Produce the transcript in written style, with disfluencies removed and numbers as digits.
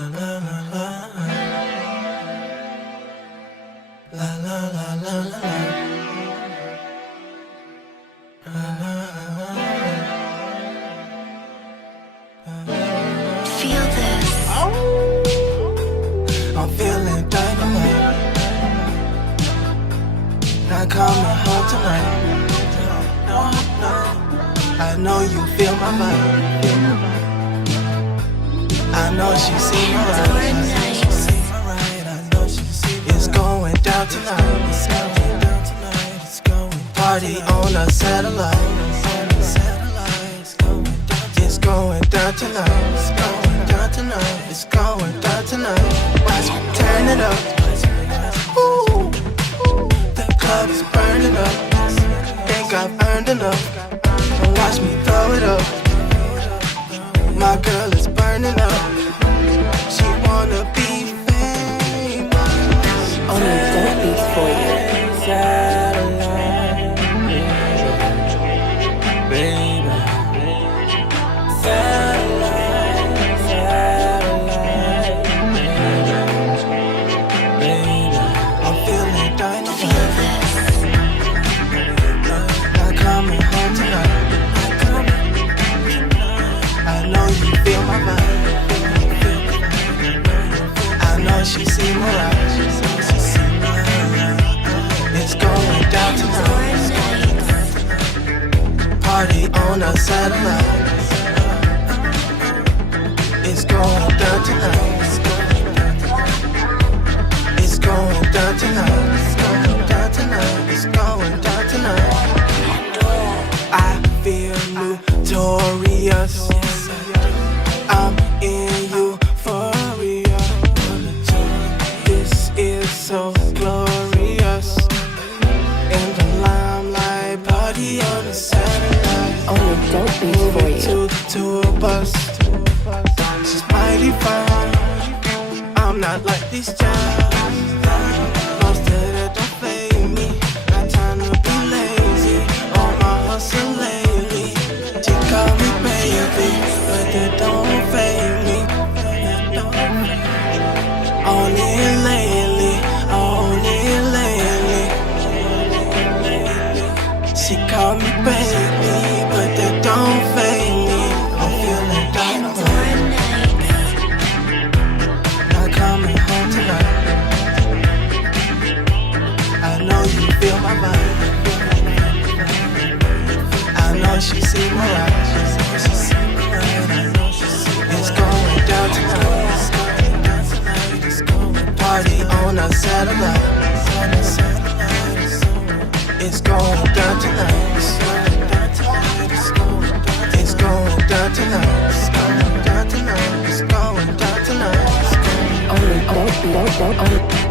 Feel this. I'm feeling dynamite. Not coming home tonight. No, no. I know you feel my vibe. I know she see my ride. I know she see my ride. It's going down tonight. Party on a satellite. It's going down tonight. It's going down tonight. It's going down tonight. Watch me turn it up. Ooh, the club is burning up. Think I've earned enough. Don't watch me throw it up. My girl is burning up. She wanna be famous. Only dope beats for you. Satellite, baby. Satellite, satellite, baby. I'm feeling dynamite. Not coming home tonight. I know you feel my vibe. I know she see my ride. It's going down tonight. Party on a satellite. It's going down tonight. It's going down tonight. It's going down tonight. It's going down tonight. I feel notorious. I'm in euphoria. This is so glorious. In the limelight, party on the satellite. Only dope beats for you. To a bus. She's mighty fine. I'm not like these jobs. Most of that don't fade me. Got time to be lazy. On my hustle lately. She call me baby, but that don't fade me. Only lately. She call me baby, but that don't fade me. I'm feeling dynamite. Not coming home tonight. I know you feel my vibe. I know she see my ride. It's going down tonight. Party on a satellite. It's going down tonight. It's going down tonight. It's going down tonight. It's going down tonight. Only dope.